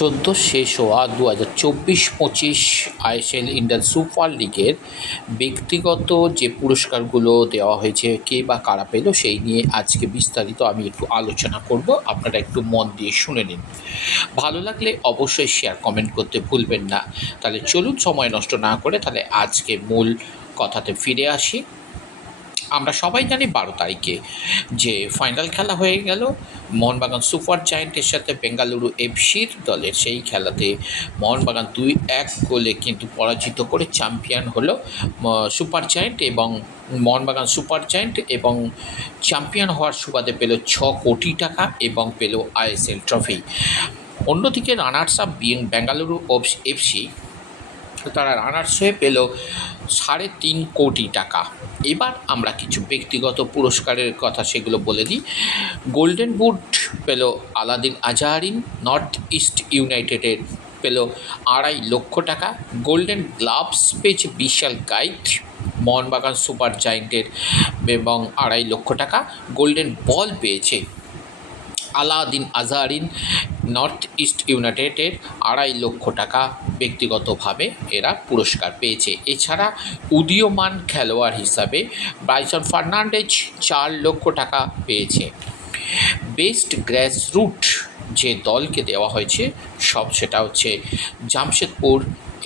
সদ্য শেষ হওয়া 2024-25 আইএসএল ইন্ডিয়ান সুপার লিগের ব্যক্তিগত যে পুরস্কারগুলো দেওয়া হয়েছে, কে বা কারা পেল সেই নিয়ে আজকে বিস্তারিত আমি একটু আলোচনা করব। আপনারা একটু মন দিয়ে শুনে নিন। ভালো লাগলে অবশ্যই শেয়ার কমেন্ট করতে ভুলবেন না। তাহলে চলুন সময় নষ্ট না করে তাহলে আজকে মূল কথাতে ফিরে আসি। আমরা সবাই জানি 12 তারিখে যে ফাইনাল খেলা হয়ে গেল মোহনবাগান সুপার জায়েন্টের সাথে বেঙ্গালুরু এফসির দলের। সেই খেলাতে মোহনবাগান 2-1 গোলে কিন্তু পরাজিত করে চ্যাম্পিয়ন হলো সুপার জায়েন্ট, এবং মোহনবাগান সুপার জায়েন্ট এবং চ্যাম্পিয়ন হওয়ার সুবাদে পেল 6 কোটি টাকা এবং পেল আইএসএল ট্রফি। অন্যদিকে রানার্স আপ বেঙ্গালুরু এফসি, তারা রানার্স হয়ে পেল 3.5 কোটি টাকা। এবার আমরা কিছু ব্যক্তিগত পুরস্কারের কথা সেগুলো বলে দিই। গোল্ডেন বুট পেল আলাদিন আজহারিন, নর্থ ইস্ট ইউনাইটেডের পেল 2.5 লক্ষ টাকা। গোল্ডেন গ্লাভস পেয়েছে বিশাল গাইড মোহনবাগান সুপার জায়েন্টের এবং 2.5 লক্ষ টাকা। গোল্ডেন বল পেয়েছে আলাদিন আজহারিন, নর্থ ইস্ট ইউনাইটেডের 2.5 লক্ষ টাকা ব্যক্তিগতভাবে এরা পুরস্কার পেয়েছে। এছাড়া উদীয়মান খেলোয়াড় হিসাবে ব্রাইসন ফার্নান্ডেজ 4 লক্ষ টাকা পেয়েছে। বেস্ট গ্রাসরুট যে দলকে দেওয়া হয়েছে সেটা হচ্ছে জামশেদপুর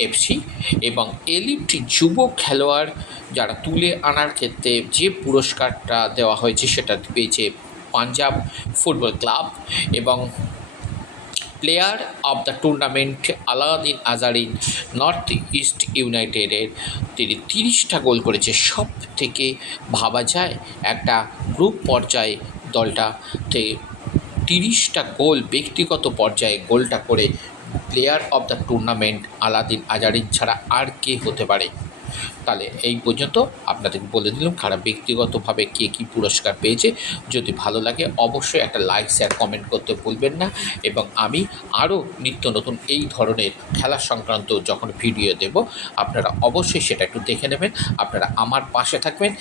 এফসি, এবং এলিট যুব খেলোয়াড় যারা তুলে আনার ক্ষেত্রে যে পুরস্কারটা দেওয়া হয়েছে সেটা পেয়েছে পাঞ্জাব ফুটবল ক্লাব, এবং player of the tournament Alaaeddine Ajaraie north east ইউনাইটেডের, তিনি 30টা গোল করেছে। সব থেকে ভাবা যায় একটা গ্রুপ পর্যায়ে দলটাতে 30টা গোল ব্যক্তিগত পর্যায়ে গোলটা করে player of the tournament Alaaeddine Ajaraie ছাড়া আর কে হতে পারে। তাহলে এই পর্যন্ত আপনাদেরকে বলে দিলাম কারা ব্যক্তিগতভাবে কে কী পুরস্কার পেয়েছে। যদি ভালো লাগে অবশ্যই একটা লাইক শেয়ার কমেন্ট করতে ভুলবেন না, এবং আমি আরও নিত্য নতুন এই ধরনের খেলা সংক্রান্ত যখন ভিডিও দেব আপনারা অবশ্যই সেটা একটু দেখে নেবেন। আপনারা আমার পাশে থাকবেন।